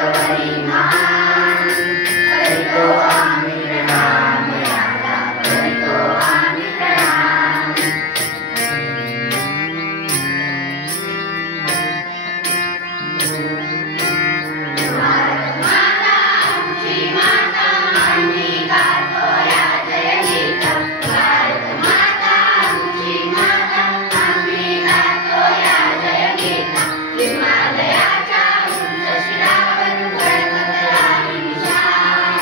करितोवरी महान करितो आम्ही प्रणाम याला करितो आम्ही प्रणाम। भारत माता आमची माता आम्ही गातो या जयगीत। भारत माता आमची माता आम्ही गातो या जयगीत। हिमालयाच्या उंच शिखरावर फडकत राही निशाण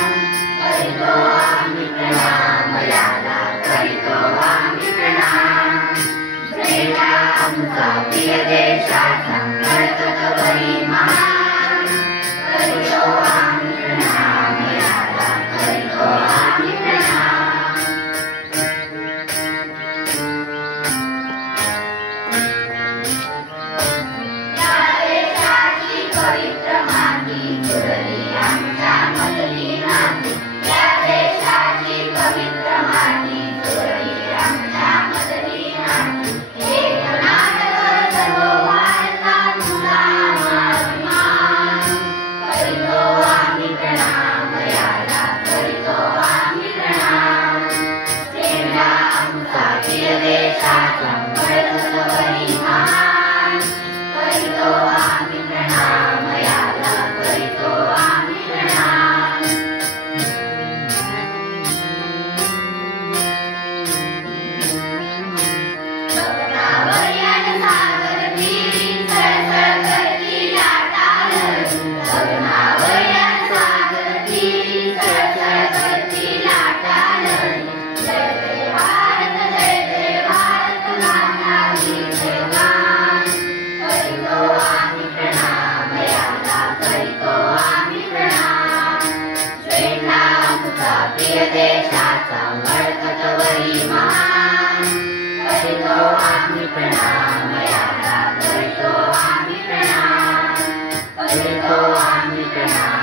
करितो आम्ही प्रणाम याला करितो आम्ही प्रणाम। प्रेरणा आमचा प्रिय देशाचा फडकतवरी महान करितो आम्ही प्रणाम याला करितो आम्ही प्रणाम। या देशाची पवित्र माती जुळली आमच्या मधली नाती। या देशाची पवित्र माती जुळली आमच्या मधली नाती। एक नाटक सर्व भारतात तुला अभिमान करितो आम्ही प्रणाम याला करितो आम्ही प्रणाम। प्रेरणा आमचा प्रिय देशाचा फडकतवरी महान करितो आम्ही प्रणाम याला करितो आम्ही प्रणाम। गगनावरी आणि सागर तीरी सळसळ करती लाटालहरी। गगनावरी आणि सागर तीरी सळसळ करती लाटालहरी। जय जय भारत गाणारी जयगान करितो आम्ही प्रणाम याला करितो आम्ही प्रणाम। प्रेरणा आमचा प्रिय देशाचा फडकतवरी महान करितो आम्ही प्रणाम याला करितो आम्ही प्रणाम करितो आम्ही प्रणाम।